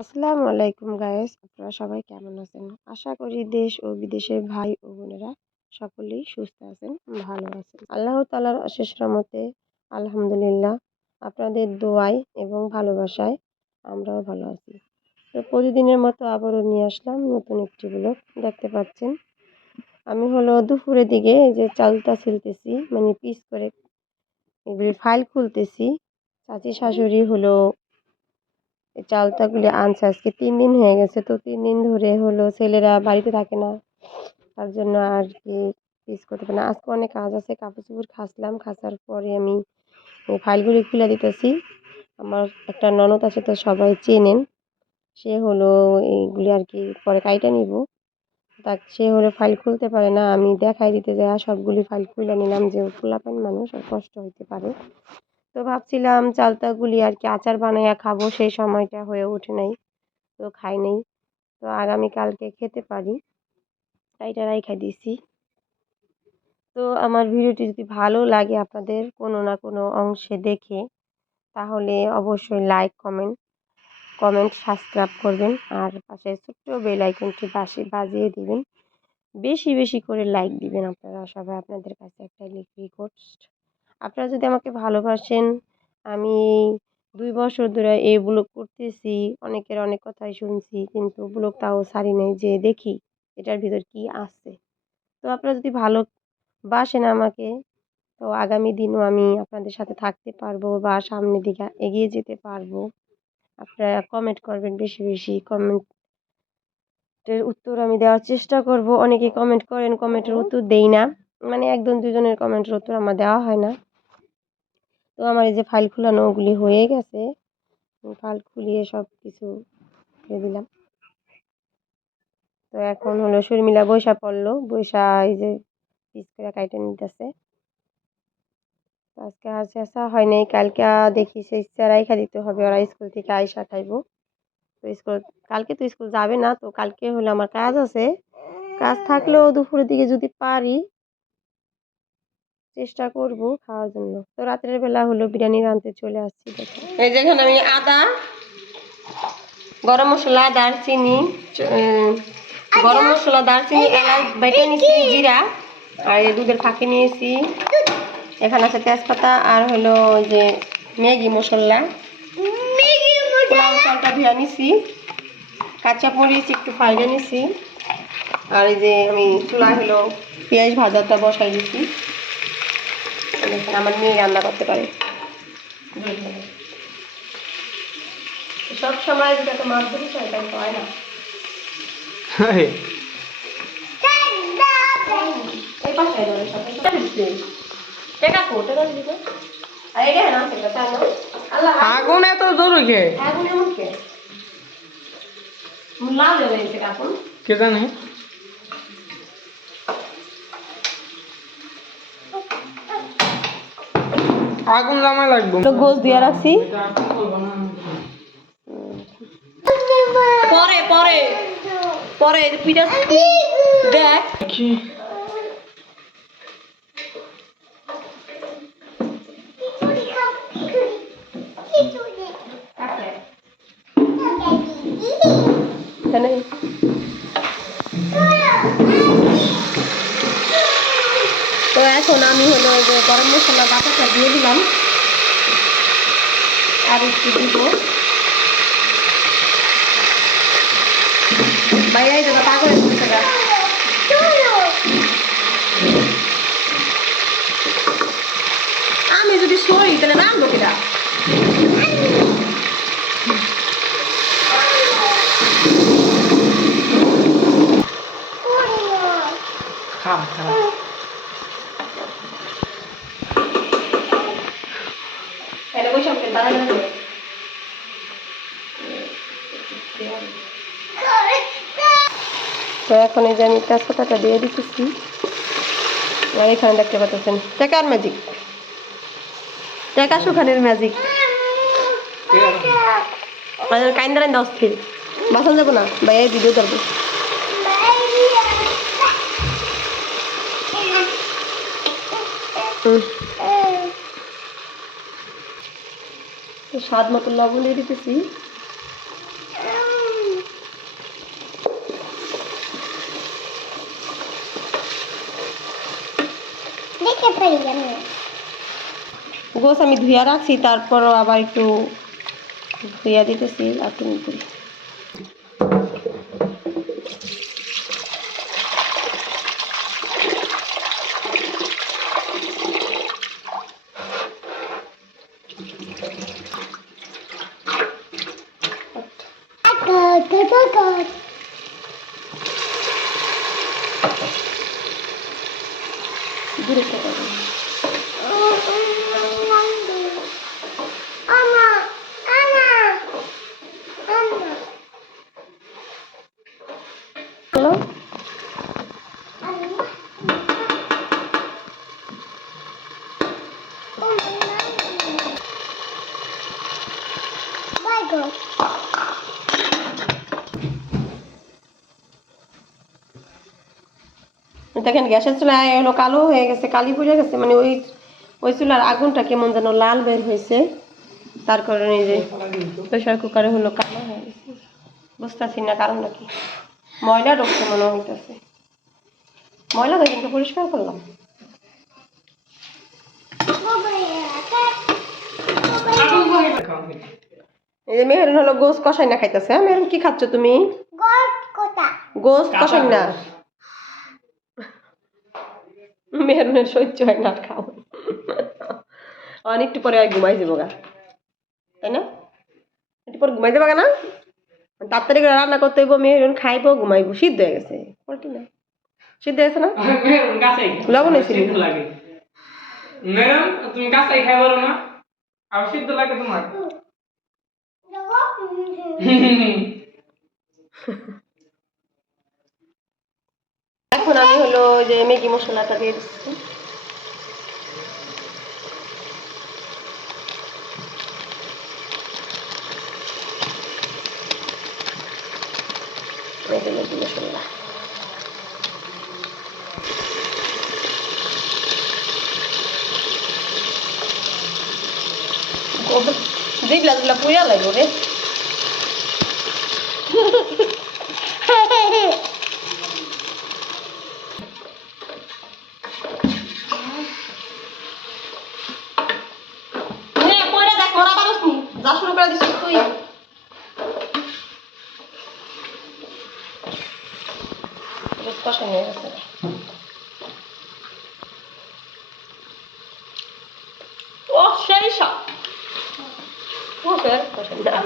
আসসালামু আলাইকুম গায়েস আপনারা সবাই কেমন আছেন? আশা করি দেশ ও বিদেশের ভাই ও বোনেরা সকলেই সুস্থ আছেন, ভালো আছেন। আল্লাহ তালার অশেষ রহমতে, আলহামদুলিল্লাহ, আপনাদের দোয়ায় এবং ভালোবাসায় আমরাও ভালো আছি। তো প্রতিদিনের মতো আবারও নিয়ে আসলাম নতুন একটি ব্লগ দেখতে পাচ্ছেন? আমি হলো দুপুরের দিকে যে চালটা ছিলতেছি মানে পিস করে ফাইল খুলতেছি। চাচি শাশুড়ি হলো এই চালতাগুলি আনছে, আজকে তিন দিন হয়ে গেছে, তো তিন দিন ধরে হলো ছেলেরা বাড়িতে থাকে না। তার জন্য আর কি পিস করতে পারে না। আজকে অনেক কাজ আছে কাপড় চোপড় খাসলাম, খাসার পরে আমি ফাইলগুলি খুলে দিতেছি। আমার একটা ননদ আছে, তো সবাই চেনেন। সে হলো এইগুলি আর কি পরে কাইটা নিব। তা সে হলো ফাইল খুলতে পারে না, আমি দেখাই দিতে যাই সবগুলি ফাইল খুলে নিলাম যে পোলাপান মানুষ কষ্ট হইতে পারে। তো ভাবছিলাম চালতাগুলি আর কি আচার বানাইয়া খাব, সেই সময়টা হয়ে ওঠে নাই, তো খাই নাই। তো আগামীকালকে খেতে পারি তাইটা রাইখা দিছি। তো আমার ভিডিওটি যদি ভালো লাগে আপনাদের কোনো না কোনো অংশে দেখে, তাহলে অবশ্যই লাইক কমেন্ট কমেন্ট সাবস্ক্রাইব করবেন আর পাশে ছোট্ট বেল আইকনটি বাসি বাজিয়ে দিবেন। বেশি বেশি করে লাইক দিবেন আপনারা সবাই। আপনাদের কাছে একটা রিকোয়েস্ট আপনারা যদি আমাকে ভালোবাসেন, আমি দুই বছর ধরে এই ব্লগ করতেছি, অনেকের অনেক কথাই শুনছি, কিন্তু ব্লগ তাও সারি নেই যে দেখি এটার ভিতর কি আছে। তো আপনারা যদি ভালোবাসেন আমাকে, তো আগামী দিনও আমি আপনাদের সাথে থাকতে পারব বা সামনের দিকে এগিয়ে যেতে পারব। আপনারা কমেন্ট করবেন বেশি বেশি কমেন্টের উত্তর আমি দেওয়ার চেষ্টা করব। অনেকে কমেন্ট করেন কমেন্টের উত্তর দেই না। মানে একজন দুজনের কমেন্টের উত্তর আমার দেওয়া হয় না। আমার এই যে ফাইল খোলানো, ওগুলি হয়ে গেছে। ফাইল খুলিয়ে সব কিছু দিয়ে দিলাম। তো এখন হলো শর্মিলা বৈশা পড়ল। বৈশা এই যে পিস করে কাইটে নিতেছে। আজকে আর চেঁচা হয় নাই। কালকে দেখি সেই চেরাই দিতে হবে। ওরা স্কুল থেকে আইসা খাইবো। তো স্কুল, কালকে তো স্কুল যাবে না। তো কালকে হলো আমার কাজ আছে। কাজ থাকলেও দুপুরের দিকে যদি পারি চেষ্টা করব খাওয়ার জন্য। তো রাতের বেলা হলো বিরিয়ানি রাঁধতে চলে আসছি এই যেখানে আমি আদা গরম মশলা দারচিনি গরম মশলা দারচিনি এলাচ বেটে নিয়েছি জিরা আর এই দুধের ফাঁকি নিয়েছি। এখানে আছে তেজপাতা আর হলো যে ম্যাগি মশলা। পোলাও চালটা ধুয়ে নিছি। কাঁচা মরিচ একটু ফাইলে নিছি। আর এই যে আমি চুলা হলো পেঁয়াজ ভাজাটা বসাই দিছি। দেখেন আমার মেয়ে রান্না করতে পারে। সব সময় যদি একটা মাছ ধরি সেটা হয় না। এই পাশে টেকা কো টেকা দিতে আর এটা না সেটা তাই না আল্লাহ আগুন এত জোর কে? আগুন এমন কে? লাল কাকুন। কে জানে? আগুন জামা লাগবে। তো গোস দিয়ে রাখছি। পরে পরে পরে পিঠা দেখ। এখানে। তো এখন আমি হলো গরম মশলা বাটাটা দিয়ে দিলাম। আর একটু দিব। আমি যদি সরি, তাহলে রাখব কিনা? খা খা তাহলে ওই সব দাঁড়া দাঁড়া তো এখন এই যে আমি তেজপাতাটা দিয়ে দিতেছি। আর এখানে দেখতে পাচ্ছেন, টেকার ম্যাজিক টেকা সুখানের ম্যাজিক আমাদের কাইন্দার অস্থির। বাসন যাব না ভাইয়া ভিডিও। তো স্বাদ মতো লবণ দিয়ে দিতেছি। গোস আমি ধুইয়া রাখছি তারপরও আবার একটু ধুইয়া দিতেছি আর তুমি দূরে সরে দাও। হ্যালো দেখেন, গ্যাসের চুলায় হলো কালো হয়ে গেছে, কালি পড়ে গেছে মানে ওই ওই চুলার আগুনটা কেমন যেন লাল বের হয়েছে। তার কারণে যে প্রেশার কুকারে হলো কালো হয়ে গেছে। বুঝতেছি না কারণটা কি ময়লা ঢুকছে মনে হইতেছে। ময়লা তো কিন্তু পরিষ্কার করলাম। এই যে মেহরুন হলো গোস কষাই না খাইতেছে হ্যাঁ? মেহরুন কি খাচ্ছ তুমি? গোস কষাই না। মেহরুনের সহ্য হয় না খাও অনেকটু পরে ঘুমাই যাব গা। তাই না? একটু পর ঘুমাই যাব না? তাড়াতাড়ি করে রান্না করতে হইব মেহরুন খাইবো ঘুমাইবো। সিদ্ধ হয়ে গেছে। পোলট্রি না? সিদ্ধ হয়ে গেছে না লবণ হয়েছিল। ম্যাডাম, তুমি কাঁচাই খাই পারো না? আর সিদ্ধ লাগে তোমার? এখন আমি হলো যে ম্যাগি মশলাটা দিয়ে দিচ্ছি এই যে ম্যাগি মশলা জিবলা জিবলা পুয়া লাগবে রে নে কইরা দেখ মরা পারস নি যা শুরু করে দিছিস তুই এটা কষা হয়ে গেছে ও সেই সব ও ফের কষা না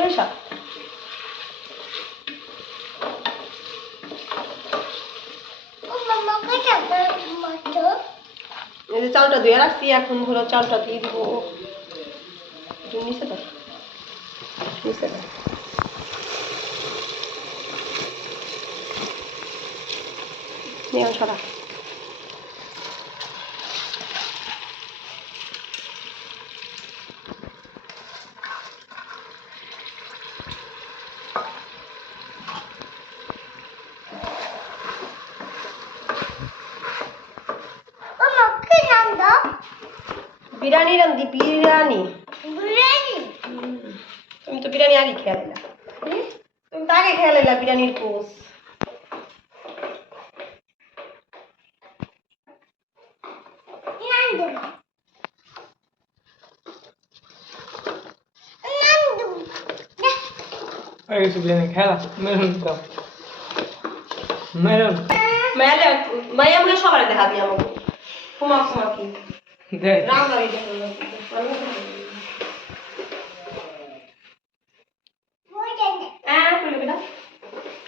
সেই সব এই যে চালটা ধুয়ে রাখছি এখন হলো চালটা দিয়ে দিব। একটু নিচে দাও। নিচে দাও। নিয়ে সরা বিরিয়ানি রান্ধি বিরিয়ানি। তুমি তো বিরিয়ানি আগে খেয়ে নিলা। তুমি তো আগে খেয়ে নিলা বিরিয়ানির কোষ খেলা। মেরুন দাও। মেরুন। মায়া মায়া সবার দেখা দিই আমাকে। কুমা কুমা কি? হ্যাঁ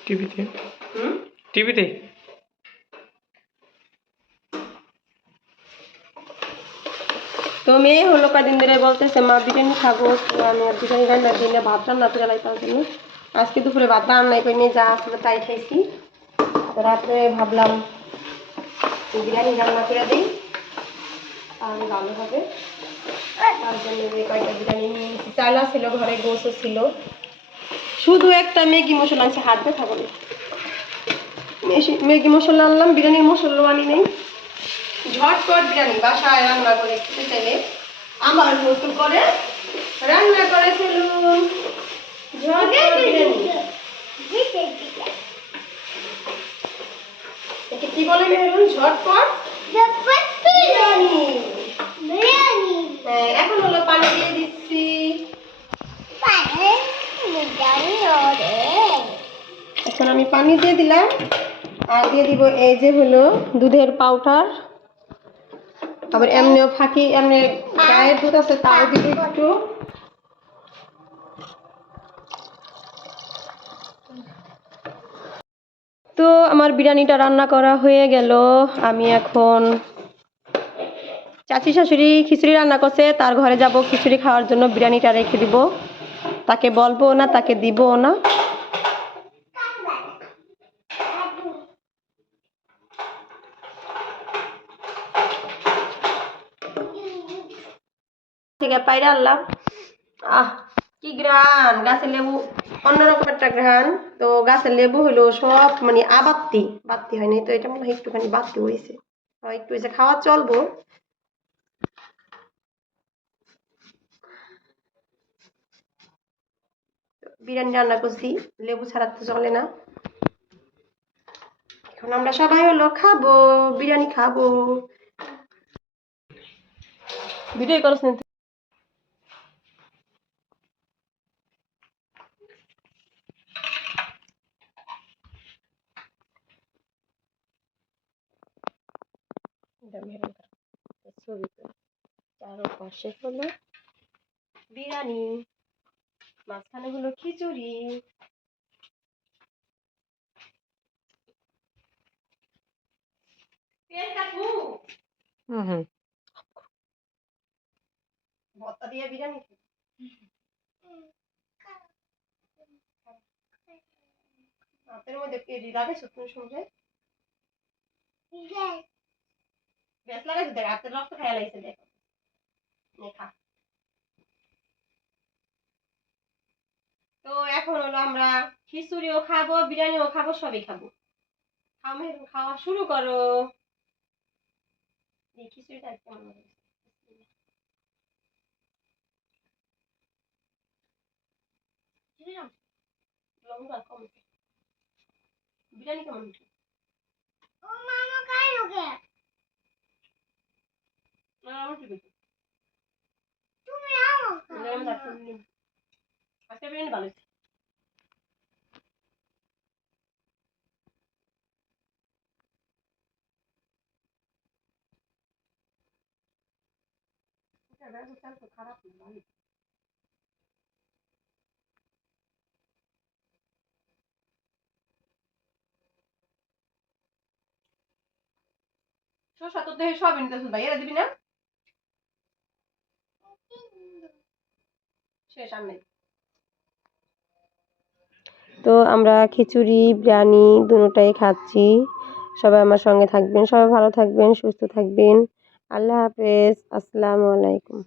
টিভিতে। হুম? টিভিতে। তো মেয়ে হলো কদিন ধরে বলতেছে মা বিরিয়ানি খাব আমি আর বিরিয়ানি রান্নার দিনে ভাত রান্না করে লাইতাম জন্য আজকে দুপুরে ভাত রান্না করে নিয়ে যা আসলে তাই খাইছি। রাত্রে ভাবলাম বিরিয়ানি রান্না করে দিই। তাহলে ভালো হবে। তার জন্য যে বিরিয়ানি নিয়ে এসেছি চালা ছিল, ঘরে গোসও ছিল। শুধু একটা ম্যাগি মশলা আনছে হাত ব্যথা বলে ম্যাগি মশলা আনলাম বিরিয়ানির মশলাও আনি নেই। ঝটপট বিরিয়ানি বাসায় রান্না করে খেতে চাইলে। আমার মতো করে রান্না করে ফেলুন। ঝটপট বিরিয়ানি। বলে মেহরুন ঝটপট ঝটপট বিরিয়ানি। এখন হলো পানি দিয়ে দিচ্ছি এখন আমি পানি দিয়ে দিলাম। আর দিয়ে দিব এই যে হলো দুধের পাউডার। আবার এমনিও ফাঁকি এমনি গায়ের দুধ আছে তাও দিব একটু। তো আমার বিরিয়ানিটা রান্না করা হয়ে গেল। আমি এখন চাচি শাশুড়ি খিচুড়ি রান্না করছে, তার ঘরে যাব খিচুড়ি খাওয়ার জন্য বিরিয়ানিটা রেখে দিব। তাকে বলব না, তাকে দিব না। থেকে পাইরে আনলাম। আহ, কি গ্রান, গাছের লেবু, অন্যরকম একটা গ্রান। তো গাছের লেবু হলো সব মানে আবাত্তি, বাত্তি হয়নি তো এটা মনে হয় একটুখানি বাত্তি হয়েছে একটু হয়েছে খাওয়া চলবো। বিরিয়ানি রান্না করছি লেবু ছাড়া তো চলে না এখন আমরা সবাই হলো খাব বিরিয়ানি খাব ভিডিও করছ না তুই? এটা মেরুন কালার। ছবি তো চারপাশে হলো বিরিয়ানি মাঝখানে হলো খিচুড়ি। পেঁয়াজ কাটবো? হুম হুম। ভর্তা দিয়ে বিরিয়ানি হাতের মধ্যে শুনলে? বেশ লাগাইছো দেখ হাতের রক্ত খাইয়া লাগছে দেখো। খা। তো এখন হলো আমরা খিচুড়িও খাব বিরিয়ানিও খাব সবই খাব। খাও খাওয়া শুরু করো। এই খিচুড়িটা কম বিরিয়ানি কেমন হচ্ছে না আমার ঠিক আছে বিরিয়ানি চারটে নিন। আজকে বিরিয়ানি ভালো হয়েছে খারাপ না ভালো। শসা তো দেখে সব নিতেছ ভাই এরা দিবি না? শেষ আর নেই। তো আমরা খিচুড়ি, বিরিয়ানি দুটোটাই খাচ্ছি। সবাই আমার সঙ্গে থাকবেন, সবাই ভালো থাকবেন, সুস্থ থাকবেন। আল্লাহ হাফেজ, আসসালামু আলাইকুম।